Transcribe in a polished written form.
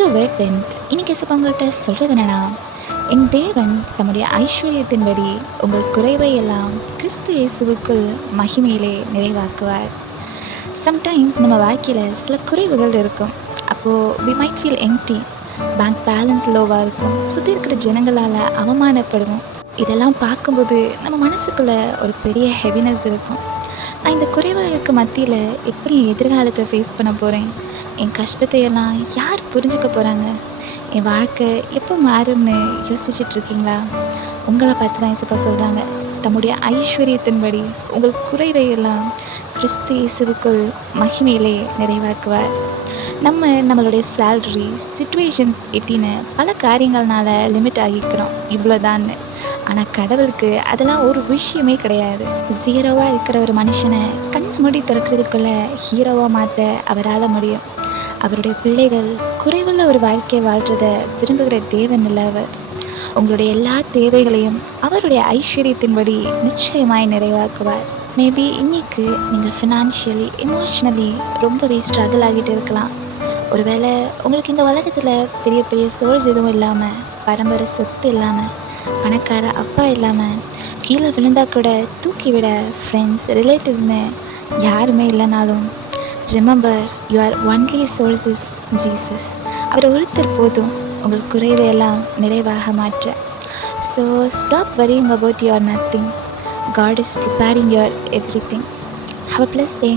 To வெல்வென்த் இன்னைக்கு உங்கள்கிட்ட சொல்கிறது என்னன்னா, என் தேவன் தம்முடைய ஐஸ்வர்யத்தின்படி உங்கள் குறைவை எல்லாம் கிறிஸ்து இயேசுவுக்குள் மகிமையிலே நிறைவாக்குவார். சம்டைம்ஸ் நம்ம வாழ்க்கையில் சில குறைவுகள் இருக்கும். அப்போது we might feel empty. Bank balance லோவாக இருக்கும். சுற்றி இருக்கிற ஜனங்களால் அவமானப்படுவோம். இதெல்லாம் பார்க்கும்போது நம்ம மனசுக்குள்ளே ஒரு பெரிய ஹெவினஸ் இருக்கும். நான் இந்த குறைவுகளுக்கு மத்தியில் எப்படி என் எதிர்காலத்தை ஃபேஸ் பண்ண போகிறேன்? என் கஷ்டத்தை எல்லாம் யார் புரிஞ்சுக்க போகிறாங்க? என் வாழ்க்கை எப்போ மாறும்னு யோசிச்சுட்ருக்கீங்களா? உங்களை பார்த்து தான் இயேசுப்பா சொல்கிறாங்க, தம்முடைய ஐஸ்வர்யத்தின்படி உங்கள் குறைவை எல்லாம் கிறிஸ்து இயேசுவுக்குள் மகிமையிலே நிறைவாக்குவார். நம்மளுடைய சேல்ரி, சிச்சுவேஷன்ஸ் இப்படின்னு பல காரியங்கள்னால லிமிட் ஆகிக்கிறோம், இவ்வளோதான்னு. ஆனால் கடவுளுக்கு அதெல்லாம் ஒரு விஷயமே கிடையாது. ஜீரோவாக இருக்கிற ஒரு மனுஷனை கண்ணை மூடி திறக்கிறதுக்குள்ளே ஹீரோவாக மாற்ற அவரால் முடியும். அவருடைய பிள்ளைகள் குறைவுள்ள ஒரு வாழ்க்கையை வாழ்கிறத விரும்புகிற தேவன் இல்லை அவர். உங்களுடைய எல்லா தேவைகளையும் அவருடைய ஐஸ்வர்யத்தின்படி நிச்சயமாய் நிறைவாக்குவார். மேபி இன்னைக்கு நீங்கள் ஃபினான்ஷியலி, எமோஷ்னலி ரொம்பவே ஸ்ட்ரகிள் ஆகிட்டு இருக்கலாம். ஒருவேளை உங்களுக்கு இந்த உலகத்தில் பெரிய பெரிய சோர்ஸ் எதுவும் இல்லாமல், பரம்பரை சொத்து இல்லாமல், பணக்கார அப்பா இல்லாமல், கீழே விழுந்தா கூட தூக்கி விட ஃப்ரெண்ட்ஸ், ரிலேட்டிவ்ஸ்னு யாருமே இல்லைனாலும், remember your only source is Jesus. அவர் ஒருத்தர் போதும் உங்கள் குறைவையெல்லாம் நிறைவாக மாற்ற. So stop worrying about your nothing. God is preparing your everything. Have a blessed day.